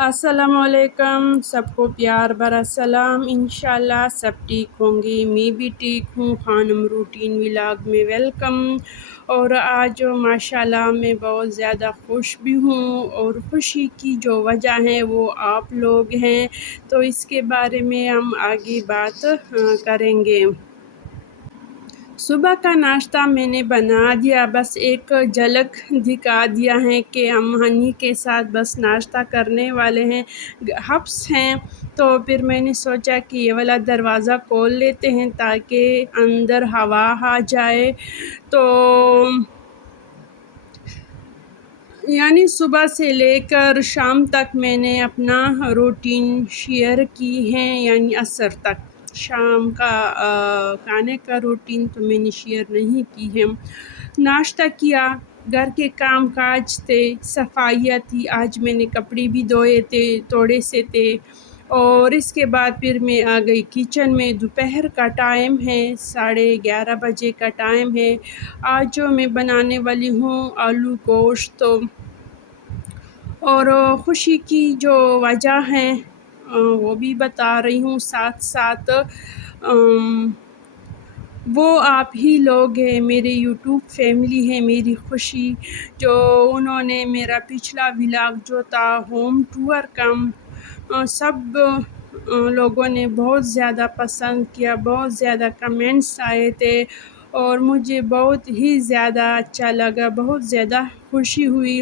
السلام علیکم، سب کو پیار بھرا سلام۔ انشاءاللہ سب ٹھیک ہوں گے، میں بھی ٹھیک ہوں۔ خانم روٹین ولاگ میں ویلکم۔ اور آج ماشاءاللہ میں بہت زیادہ خوش بھی ہوں، اور خوشی کی جو وجہ ہے وہ آپ لوگ ہیں، تو اس کے بارے میں ہم آگے بات کریں گے۔ صبح کا ناشتہ میں نے بنا دیا، بس ایک جھلک دکھا دیا ہے کہ ہم ہنی کے ساتھ بس ناشتہ کرنے والے ہیں، حبس ہیں۔ تو پھر میں نے سوچا کہ یہ والا دروازہ کھول لیتے ہیں تاکہ اندر ہوا آ جائے۔ تو یعنی صبح سے لے کر شام تک میں نے اپنا روٹین شیئر کی ہے، یعنی عصر تک۔ شام کا کھانے کا روٹین تو میں نے شیئر نہیں کی ہے۔ ناشتہ کیا، گھر کے کام کاج تھے، صفائیاں تھی، آج میں نے کپڑے بھی دھوئے تھے، تھوڑے سے تھے، اور اس کے بعد پھر میں آ گئی کچن میں۔ دوپہر کا ٹائم ہے، 11:30 بجے کا ٹائم ہے۔ آج جو میں بنانے والی ہوں آلو گوشت، اور خوشی کی جو وجہ ہے وہ بھی بتا رہی ہوں، ساتھ ساتھ وہ آپ ہی لوگ ہیں، میرے یوٹیوب فیملی ہے، میری خوشی جو انہوں نے میرا پچھلا ولاگ جو تھا ہوم ٹور کا، سب لوگوں نے بہت زیادہ پسند کیا، بہت زیادہ کمنٹس آئے تھے، اور مجھے بہت ہی زیادہ اچھا لگا، بہت زیادہ خوشی ہوئی۔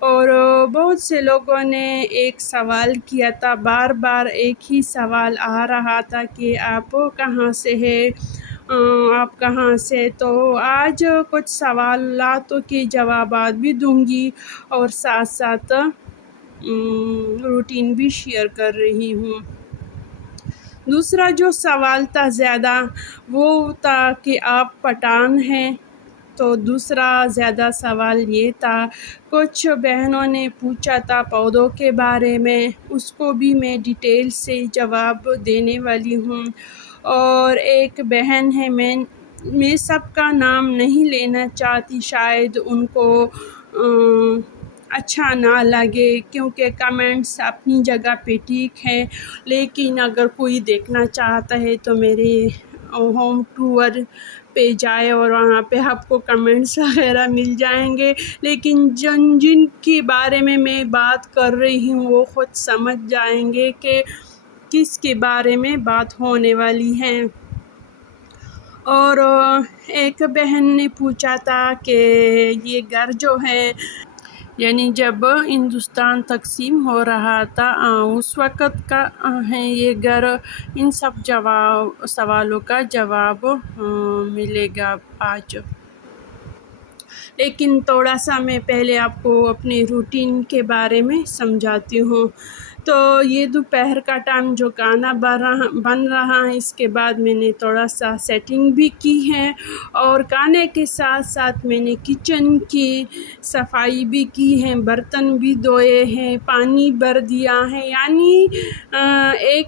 اور بہت سے لوگوں نے ایک سوال کیا تھا، بار بار ایک ہی سوال آ رہا تھا کہ آپ کہاں سے ہیں، آپ کہاں سے۔ تو آج کچھ سوالاتوں کے جوابات بھی دوں گی، اور ساتھ ساتھ روٹین بھی شیئر کر رہی ہوں۔ دوسرا جو سوال تھا زیادہ، وہ تھا کہ آپ پٹھان ہیں۔ تو دوسرا زیادہ سوال یہ تھا، کچھ بہنوں نے پوچھا تھا پودوں کے بارے میں، اس کو بھی میں ڈیٹیل سے جواب دینے والی ہوں۔ اور ایک بہن ہے، میں سب کا نام نہیں لینا چاہتی، شاید ان کو اچھا نہ لگے، کیونکہ کمنٹس اپنی جگہ پہ ٹھیک ہے، لیکن اگر کوئی دیکھنا چاہتا ہے تو میرے ہوم ٹور پہ جائے، اور وہاں پہ آپ کو کمنٹس وغیرہ مل جائیں گے۔ لیکن جن کے بارے میں بات کر رہی ہوں وہ خود سمجھ جائیں گے کہ کس کے بارے میں بات ہونے والی ہے۔ اور ایک بہن نے پوچھا تھا کہ یہ گھر جو ہے، یعنی جب ہندوستان تقسیم ہو رہا تھا اس وقت کا ہے یہ گھر، ان سب سوالوں کا جواب ملے گا آج۔ لیکن تھوڑا سا میں پہلے آپ کو اپنے روٹین کے بارے میں سمجھاتی ہوں۔ تو یہ دوپہر کا ٹائم جو کھانا بن رہا ہے، اس کے بعد میں نے تھوڑا سا سیٹنگ بھی کی ہے، اور کھانے کے ساتھ ساتھ میں نے کچن کی صفائی بھی کی ہے، برتن بھی دھوئے ہیں، پانی بھر دیا ہے، یعنی ایک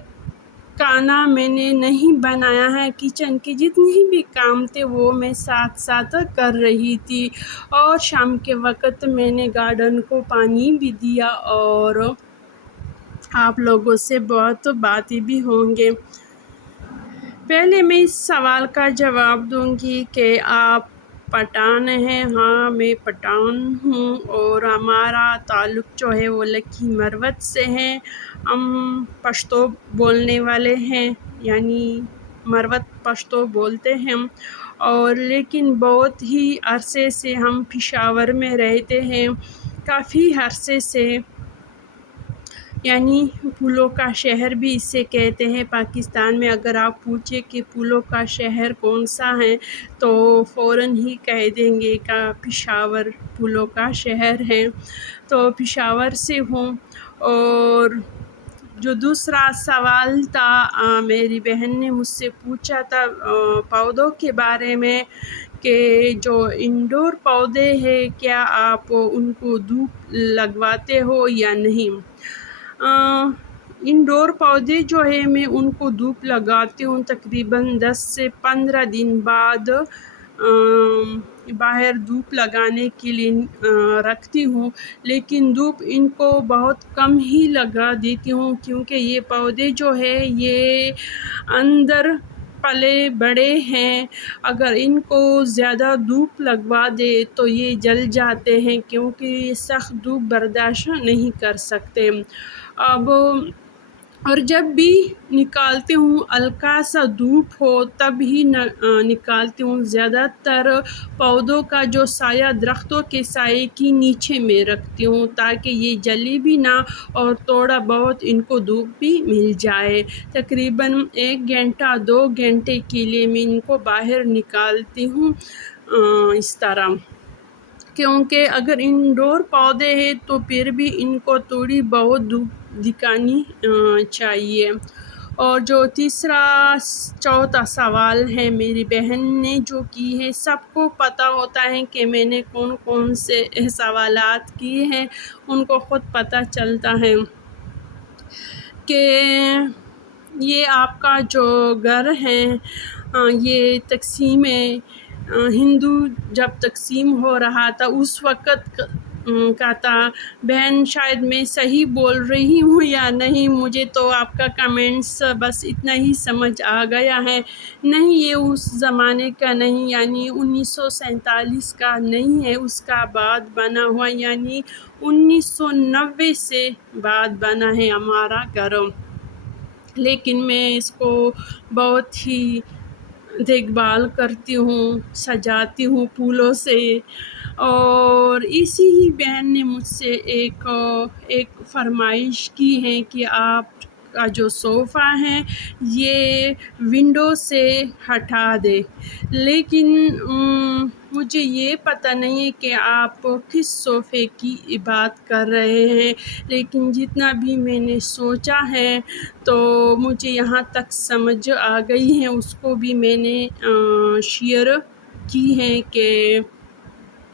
کھانا میں نے نہیں بنایا ہے، کچن کے جتنے بھی کام تھے وہ میں ساتھ ساتھ کر رہی تھی۔ اور شام کے وقت میں نے گارڈن کو پانی بھی دیا، اور آپ لوگوں سے بہت باتیں بھی ہوں گے۔ پہلے میں اس سوال کا جواب دوں گی کہ آپ پٹھان ہیں۔ ہاں، میں پٹھان ہوں، اور ہمارا تعلق جو ہے وہ لکی مروت سے ہے۔ ہم پشتو بولنے والے ہیں، یعنی مروت پشتو بولتے ہیں، اور لیکن بہت ہی عرصے سے ہم پشاور میں رہتے ہیں، کافی عرصے سے، یعنی پھولوں کا شہر بھی اسے کہتے ہیں پاکستان میں۔ اگر آپ پوچھیں کہ پھولوں کا شہر کون سا ہے تو فوراً ہی کہہ دیں گے کہ پشاور پھولوں کا شہر ہے۔ تو پشاور سے ہوں۔ اور جو دوسرا سوال تھا، میری بہن نے مجھ سے پوچھا تھا پودوں کے بارے میں، کہ جو انڈور پودے ہیں کیا آپ ان کو دھوپ لگواتے ہو یا نہیں۔ انڈور پودے جو ہے میں ان کو دھوپ لگاتی ہوں، تقریباً 10 سے 15 دن بعد باہر دھوپ لگانے کے لیے رکھتی ہوں، لیکن دھوپ ان کو بہت کم ہی لگا دیتی ہوں، کیونکہ یہ پودے جو ہے یہ اندر پلے بڑے ہیں۔ اگر ان کو زیادہ دھوپ لگوا دے تو یہ جل جاتے ہیں، کیونکہ یہ سخت دھوپ برداشت نہیں کر سکتے۔ اب اور جب بھی نکالتی ہوں ہلکا سا دھوپ ہو تب ہی نکالتی ہوں۔ زیادہ تر پودوں کا جو سایہ درختوں کے سائے کی نیچے میں رکھتی ہوں، تاکہ یہ جلے بھی نہ اور تھوڑا بہت ان کو دھوپ بھی مل جائے۔ تقریباً 1 گھنٹہ 2 گھنٹے کے لیے میں ان کو باہر نکالتی ہوں اس طرح، کیونکہ اگر انڈور پودے ہیں تو پھر بھی ان کو تھوڑی بہت دھوپ دکھانی چاہیے۔ اور جو چوتھا سوال ہے میری بہن نے جو کی ہے، سب کو پتہ ہوتا ہے کہ میں نے کون سے سوالات کیے ہیں، ان کو خود پتہ چلتا ہے کہ یہ آپ کا جو گھر ہے یہ تقسیم ہندو جب تقسیم ہو رہا تھا اس وقت کا تھا۔ بہن شاید میں صحیح بول رہی ہوں یا نہیں، مجھے تو آپ کا کمنٹس بس اتنا ہی سمجھ آ گیا ہے۔ نہیں، یہ اس زمانے کا نہیں، یعنی 1947 کا نہیں ہے، اس کا بعد بنا ہوا، یعنی 1990 سے بعد بنا ہے ہمارا گھر۔ لیکن میں اس کو بہت ہی دیکھ بھال کرتی ہوں، سجاتی ہوں پھولوں سے۔ اور اسی ہی بہن نے مجھ سے ایک فرمائش کی ہے کہ آپ کا جو صوفہ ہے یہ ونڈو سے ہٹا دے، لیکن مجھے یہ پتہ نہیں ہے کہ آپ کس صوفے کی بات کر رہے ہیں، لیکن جتنا بھی میں نے سوچا ہے تو مجھے یہاں تک سمجھ آ گئی ہے، اس کو بھی میں نے شیئر کی ہے کہ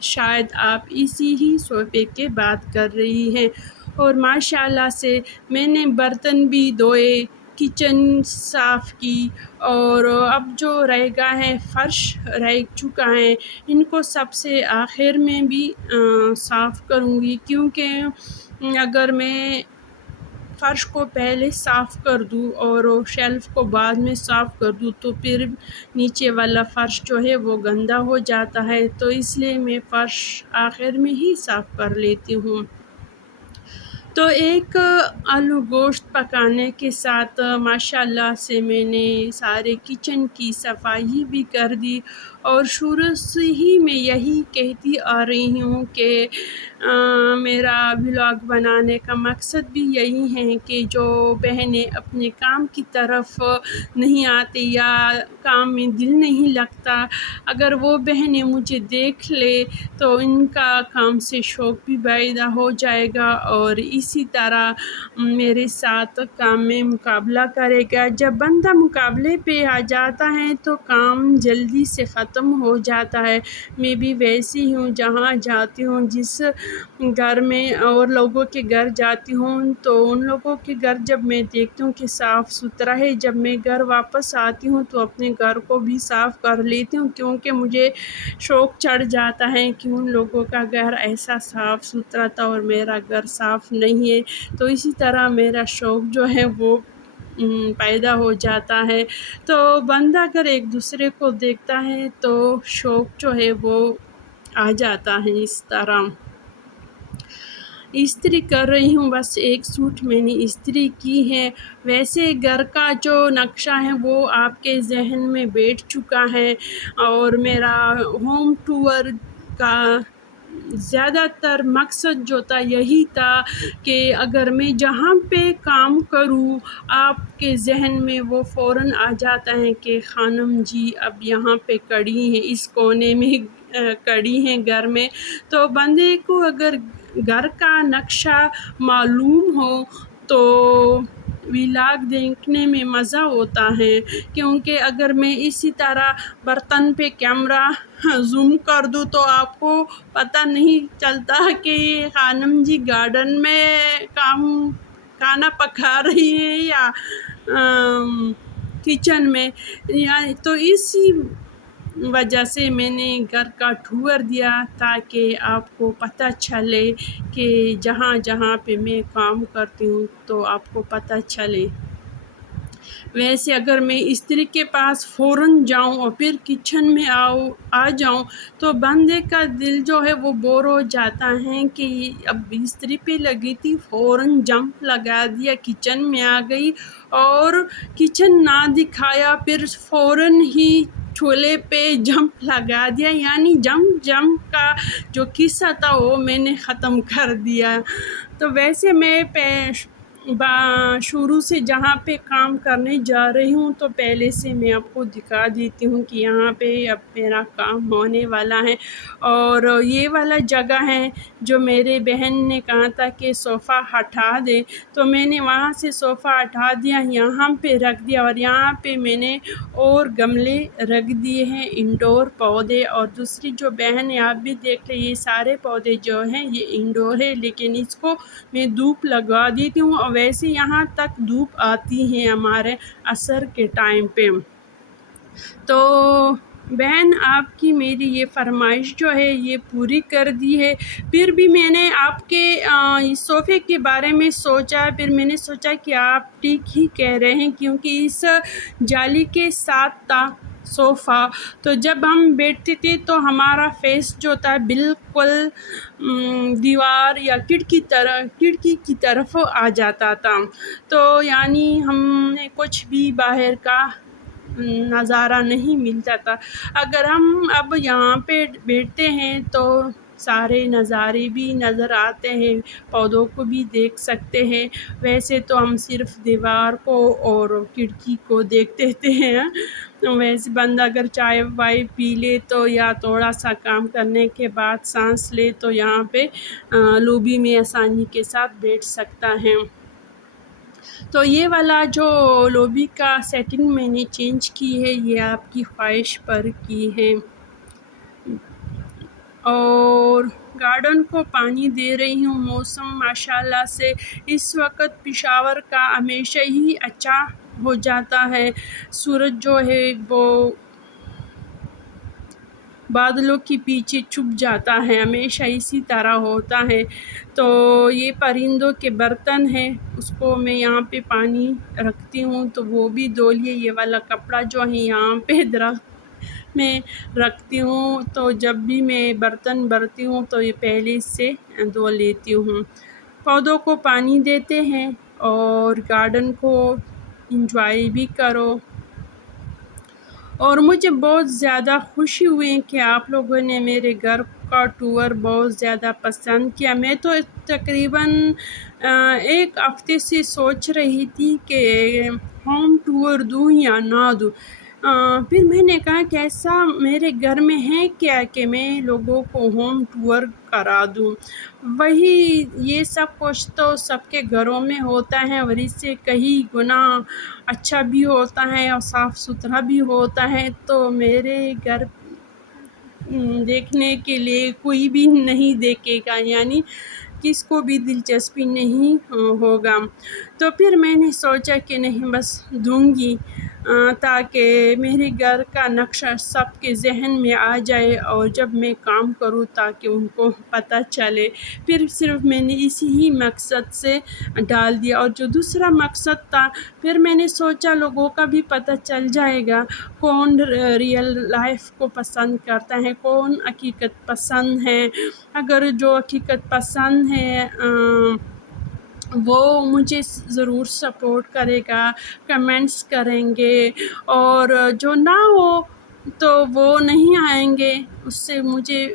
شاید آپ اسی ہی صوفے کے بات کر رہی ہیں۔ اور ماشاءاللہ سے میں نے برتن بھی دھوئے، کچن صاف کی، اور اب جو رہ گیا ہے فرش رہ چکا ہے، ان کو سب سے آخر میں بھی صاف کروں گی، کیونکہ اگر میں فرش کو پہلے صاف کر دوں اور شیلف کو بعد میں صاف کر دوں تو پھر نیچے والا فرش جو ہے وہ گندا ہو جاتا ہے، تو اس لیے میں فرش آخر میں ہی صاف کر لیتی ہوں۔ تو ایک آلو گوشت پکانے کے ساتھ ماشاءاللہ سے میں نے سارے کچن کی صفائی بھی کر دی، اور شروع سے ہی میں یہی کہتی آ رہی ہوں کہ میرا ولاگ بنانے کا مقصد بھی یہی ہے کہ جو بہنیں اپنے کام کی طرف نہیں آتی یا کام میں دل نہیں لگتا، اگر وہ بہنیں مجھے دیکھ لے تو ان کا کام سے شوق بھی پیدا ہو جائے گا، اور اسی طرح میرے ساتھ کام میں مقابلہ کرے گا۔ جب بندہ مقابلے پہ آ جاتا ہے تو کام جلدی سے ختم ہو جاتا ہے۔ میں بھی ویسی ہوں، جہاں جاتی ہوں، جس گھر میں اور لوگوں کے گھر جاتی ہوں تو ان لوگوں کے گھر جب میں دیکھتی ہوں کہ صاف ستھرا ہے، جب میں گھر واپس آتی ہوں تو اپنے گھر کو بھی صاف کر لیتی ہوں، کیونکہ مجھے شوق چڑھ جاتا ہے کہ ان لوگوں کا گھر ایسا صاف ستھرا تھا اور میرا گھر صاف نہیں ہے، تو اسی طرح میرا شوق جو ہے وہ پیدا ہو جاتا ہے۔ تو بندہ اگر ایک دوسرے کو دیکھتا ہے تو شوق جو ہے وہ آ جاتا ہے۔ اس طرح استری کر رہی ہوں، بس ایک سوٹ میں نے استری کی ہے۔ ویسے گھر کا جو نقشہ ہے وہ آپ کے ذہن میں بیٹھ چکا ہے، اور میرا ہوم ٹور کا زیادہ تر مقصد جو تھا یہی تھا کہ اگر میں جہاں پہ کام کروں آپ کے ذہن میں وہ فوراً آ جاتا ہے کہ خانم جی اب یہاں پہ کھڑی ہیں، اس کونے میں کھڑی ہیں گھر میں۔ تو بندے کو اگر گھر کا نقشہ معلوم ہو تو ولاگ دیکھنے میں مزہ ہوتا ہے، کیونکہ اگر میں اسی طرح برتن پہ کیمرہ زوم کر دوں تو آپ کو پتہ نہیں چلتا کہ خانم جی گارڈن میں کھانا پکا رہی ہے یا کچن میں، تو اسی وجہ سے میں نے گھر کا ٹور دیا تاکہ آپ کو پتہ چلے کہ جہاں جہاں پہ میں کام کرتی ہوں تو آپ کو پتہ چلے۔ ویسے اگر میں استری کے پاس فوراً جاؤں اور پھر کچن میں آ جاؤں تو بندے کا دل جو ہے وہ بور ہو جاتا ہے کہ اب استری پہ لگی تھی، فوراً جمپ لگا دیا، کچن میں آ گئی اور کچن نہ دکھایا، پھر فوراً ہی چولہے پہ جمپ لگا دیا، یعنی جمپ کا جو قصہ تھا وہ میں نے ختم کر دیا۔ تو ویسے میں شروع سے جہاں پہ کام کرنے جا رہی ہوں تو پہلے سے میں آپ کو دکھا دیتی ہوں کہ یہاں پہ اب میرا کام ہونے والا ہے، اور یہ والا جگہ ہے جو میرے بہن نے کہا تھا کہ صوفہ ہٹا دے، تو میں نے وہاں سے صوفہ ہٹا دیا، یہاں پہ رکھ دیا، اور یہاں پہ میں نے اور گملے رکھ دیے ہیں، انڈور پودے۔ اور دوسری جو بہن ہے آپ بھی دیکھ لیں، یہ سارے پودے جو ہیں یہ انڈور ہے، لیکن اس کو میں دھوپ لگا دیتی ہوں، اور ویسے یہاں تک دھوپ آتی ہے ہمارے عصر کے ٹائم پہ۔ تو بہن آپ کی میری یہ فرمائش جو ہے یہ پوری کر دی ہے۔ پھر بھی میں نے آپ کے اس صوفے کے بارے میں سوچا، پھر میں نے سوچا کہ آپ ٹھیک ہی کہہ رہے ہیں، کیونکہ اس جالی کے ساتھ تھا صوفہ، تو جب ہم بیٹھتے تھے تو ہمارا فیس جو تھا بالکل دیوار یا کھڑکی کی طرف آ جاتا تھا، تو یعنی ہمیں کچھ بھی باہر کا نظارہ نہیں ملتا تھا۔ اگر ہم اب یہاں پہ بیٹھتے ہیں تو سارے نظارے بھی نظر آتے ہیں، پودوں کو بھی دیکھ سکتے ہیں۔ ویسے تو ہم صرف دیوار کو اور کھڑکی کو دیکھتے ہیں، ویسے بندہ اگر چائے وائے پی لے تو یا تھوڑا سا کام کرنے کے بعد سانس لے تو یہاں پہ لوبی میں آسانی کے ساتھ بیٹھ سکتا ہے۔ تو یہ والا جو لوبی کا سیٹنگ میں نے چینج کی ہے یہ آپ کی خواہش پر کی ہے، اور گارڈن کو پانی دے رہی ہوں۔ موسم ماشاءاللہ سے اس وقت پشاور کا ہمیشہ ہی اچھا ہو جاتا ہے، سورج جو ہے وہ بادلوں کے پیچھے چھپ جاتا ہے، ہمیشہ اسی طرح ہوتا ہے۔ تو یہ پرندوں کے برتن ہیں، اس کو میں یہاں پہ پانی رکھتی ہوں تو وہ بھی دھو لیے۔ یہ والا کپڑا جو ہے یہاں پہ درخت میں رکھتی ہوں، تو جب بھی میں برتن بھرتی ہوں تو یہ پہلے سے دھو لیتی ہوں۔ پودوں کو پانی دیتے ہیں اور گارڈن کو انجوائے بھی کرو۔ اور مجھے بہت زیادہ خوشی ہوئی کہ آپ لوگوں نے میرے گھر کا ٹور بہت زیادہ پسند کیا۔ میں تو تقریباً ایک ہفتے سے سوچ رہی تھی کہ ہوم ٹور دوں یا نہ دوں، پھر میں نے کہا کہ ایسا میرے گھر میں ہے کیا کہ میں لوگوں کو ہوم ٹور کرا دوں۔ وہی یہ سب کچھ تو سب کے گھروں میں ہوتا ہے، اور اس سے کہیں گنا اچھا بھی ہوتا ہے اور صاف ستھرا بھی ہوتا ہے، تو میرے گھر دیکھنے کے لیے کوئی بھی نہیں دیکھے گا، یعنی کس کو بھی دلچسپی نہیں ہوگا۔ تو پھر میں نے سوچا کہ نہیں بس دوں گی، تاکہ میرے گھر کا نقشہ سب کے ذہن میں آ جائے، اور جب میں کام کروں تاکہ ان کو پتہ چلے۔ پھر صرف میں نے اسی ہی مقصد سے ڈال دیا، اور جو دوسرا مقصد تھا پھر میں نے سوچا لوگوں کا بھی پتہ چل جائے گا کون ریئل لائف کو پسند کرتا ہے، کون حقیقت پسند ہے۔ اگر جو حقیقت پسند ہے وہ مجھے ضرور سپورٹ کرے گا، کمنٹس کریں گے، اور جو نہ ہو تو وہ نہیں آئیں گے، اس سے مجھے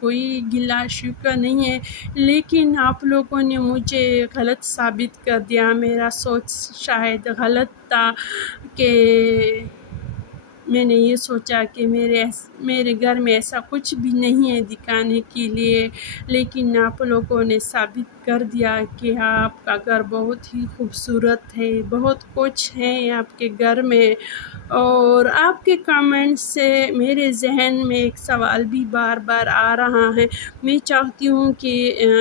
کوئی گلہ شکوہ نہیں ہے۔ لیکن آپ لوگوں نے مجھے غلط ثابت کر دیا، میرا سوچ شاید غلط تھا کہ میں نے یہ سوچا کہ میرے گھر میں ایسا کچھ بھی نہیں ہے دکھانے کے لیے، لیکن آپ لوگوں نے ثابت کر دیا کہ آپ کا گھر بہت ہی خوبصورت ہے، بہت کچھ ہے آپ کے گھر میں۔ اور آپ کے کامنٹس سے میرے ذہن میں ایک سوال بھی بار بار آ رہا ہے، میں چاہتی ہوں کہ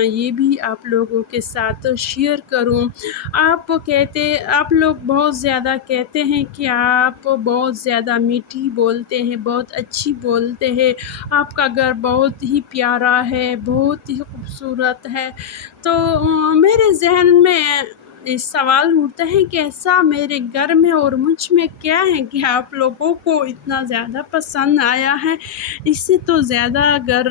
یہ بھی آپ لوگوں کے ساتھ شیئر کروں۔ آپ لوگ بہت زیادہ کہتے ہیں کہ آپ بہت زیادہ میٹھی بولتے ہیں، بہت اچھی بولتے ہیں، آپ کا گھر بہت ہی پیارا ہے، بہت ہی خوبصورت ہے۔ تو میرے ذہن میں سوال اٹھتا ہے کہ ایسا میرے گھر میں اور مجھ میں کیا ہے کہ آپ لوگوں کو اتنا زیادہ پسند آیا ہے؟ اس سے تو زیادہ گھر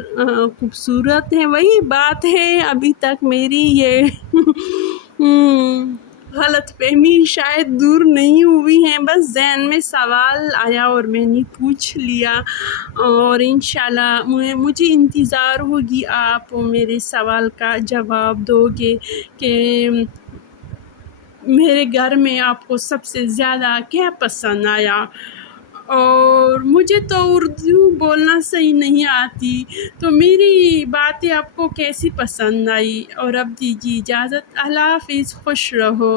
خوبصورت ہے۔ وہی بات ہے، ابھی تک میری یہ غلط فہمی شاید دور نہیں ہوئی ہے، بس ذہن میں سوال آیا اور میں نے پوچھ لیا، اور انشاءاللہ مجھے انتظار ہوگی آپ میرے سوال کا جواب دو گے کہ میرے گھر میں آپ کو سب سے زیادہ کیا پسند آیا۔ اور مجھے تو اردو بولنا صحیح نہیں آتی، تو میری باتیں آپ کو کیسی پسند آئی۔ اور اب دیجیے اجازت، اللہ حافظ، خوش رہو۔